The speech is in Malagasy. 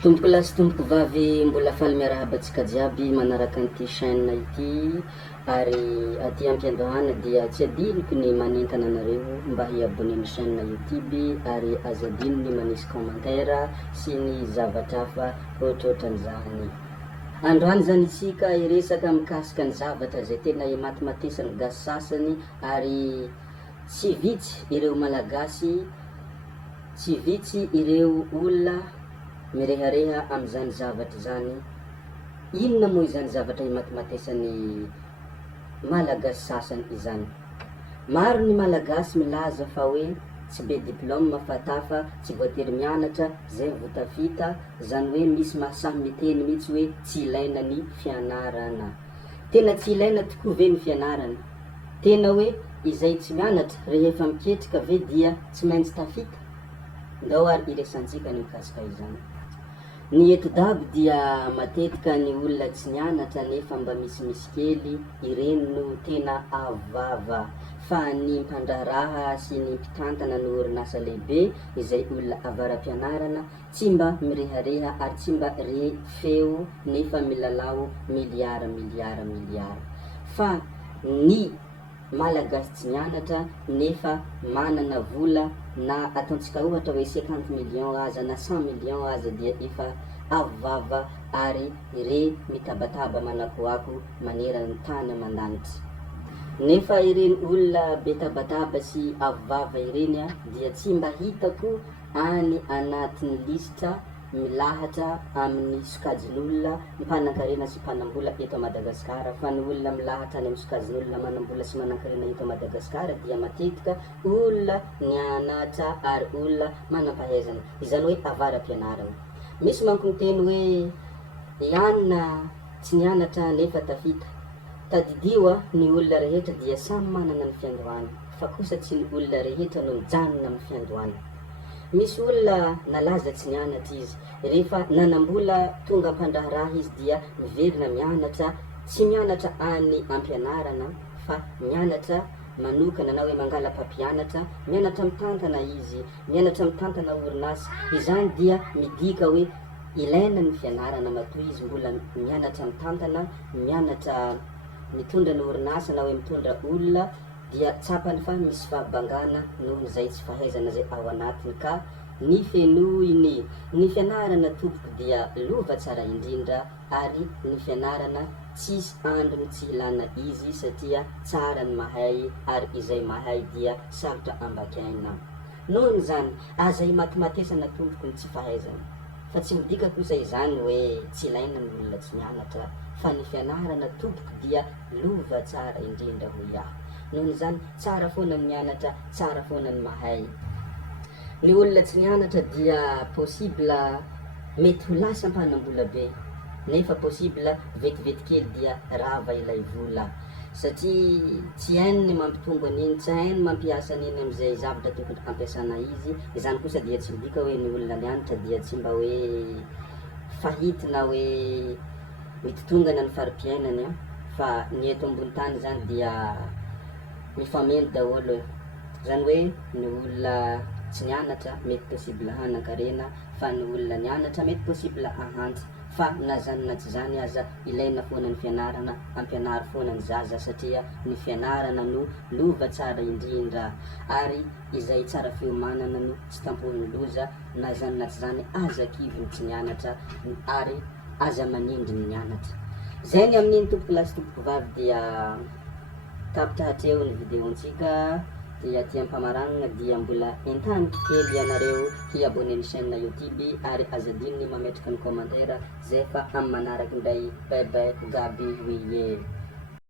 Tompoko lahy sy tompoko vavy mbola faly miarahaba antsika jiaby manaraka an'ity chaîne ity, ary aty am-piandohana dia tsy adinoko ny manentana anareo mba hiabone ny chaîne YouTube ary azo adino ny manisy commentaire sy ny zavatra hafa ohatrohatran'izany. Androany zany isika iresaka mikasika ny zavatra zay tena matimatesana gasy sasany, ary tsy vitsy ireo malagasy, tsy vitsy ireo olona mirehareha am'izany zavatra zany. Inona moa izany zavatra matimatesany malagasy sasany izany? Maro ny malagasy milaza fa hoe tsy be diplôme fa tafa, tsy voatery mianatra zay vao tafita, zany hoe misy mahasahy miteny mihitsy hoe tsy ilaina ny fianarana. Tena tsy ilaina tokoa ve ny fianarana? Tena hoe izay tsy mianatra rehefa miketrika ve dia tsy maintsy tafita? Ndao ary iresantsika ny mikasika izany. Ny eto dabo dia matetika ny olona tsy nianatra nefa mba misimisy kely, ireny no tena avava, fa ny mpandraharaha sy ny mpitantana ny orinasa lehibe izay olona avaram-pianarana tsy mba mirehareha ary tsy mba re feo nefa milalao miliara. Fa ny malagasy tsy nianatra nefa manana vola, na ataontsika ohatra hoe 50 millions aza na 100 millions aza dia efa avava ary re mitabataba manakoako manerana ny tany aman-danitra. Nefa ireny olona be tabataba sy avava ireny dia tsy mba hitako any anatin'ny lisitra milahatra amin'ny sokajin'olona mpanankarena sy mpanambola eto Madagasikara, fa ny olona milahatra any amin'ny sokajin'olona manambola sy manankarena eto Madagasikara dia matetika olona nianatra ary olona manam-pahaizana, izany hoe avaram-pianarana. Misy manko miteny hoe ianona tsy nianatra nefa tafita. Tadidio ny olona rehetra dia samy manana ny fiandohany, fa kosa tsy ny olona rehetra no mijanona amin'ny fiandohany. Misy olona nalaza tsy nianatra izy, rehefa nanambola tonga ampandraharaha izy dia miverina mianatra, tsy mianatra any am-pianarana fa mianatra manokana, na hoe mangala mpampianatra, mianatra mitantana izy, mianatra mitantana orinasa. Izany dia midika hoe ilaina ny fianarana matoa izy mbola mianatra mitantana, mianatra mitondra ny orinasa na hoe mitondra olona, dia tsapany fa misy fahabangana noho izay tsy fahaizana zay ao anatiny. Ka ny fenoiny ny fianarana tompoko dia lova tsara indrindra, ary ny fianarana tsisy andro tsy ilana izy satria tsara ny mahay, ary izay mahay dia sarotra ambakaina. Noho izany aza matimatesana tompoko ny tsy fahaizana, fa tsy midika kosa izany hoe tsy ilaina ny olona tsy mianatra, fa ny fianarana tompoko dia lova tsara indrindra ho iaho. Noho izany tsara foana ny mianatra, tsara foana ny mahay. Ny olona tsy nianatra dia possible mety ho lasa mpanambola be, nefa possible vetivety kely dia rava ilay vola, satria tsy hainy ny mampitombo an'iny, tsy hainy mampiasa an'iny am'izay zavatra tokony ampiasana izy. Izany kosa dia tsy midika hoe ny olona nianatra dia tsy mba hoe fahity na hoe mitotongana ny fari-piainany, fa ny eto ambony tany zany dia mifameno daholo, zany hoe ny olona tsy nianatra mety possible hanan-karena, fa ny olona nianatra mety possible hahantra. Fa na zany na tsy zany aza ilaina foana ny fianarana, ampianary foana ny zaza, satria ny fianarana no lova tsara indrindra, ary izay tsara fiomanana no tsy tampohin'ny loza, na zany na tsy zany aza kivy ny tsy nianatra ary aza manindry ny nianatra. Zay ny amin'iny tompoko lahy sy tompoko vavy dia tapitra hatreo ny videontsika, dia aty am-pamaranana dia mbola entaniko kely ianareo hiabone ny chaîne YouTube, ary azo adino ny mametraka ny commentaire zay fa amin'ny manaraka indray. Bye bye, Gaby Ouye.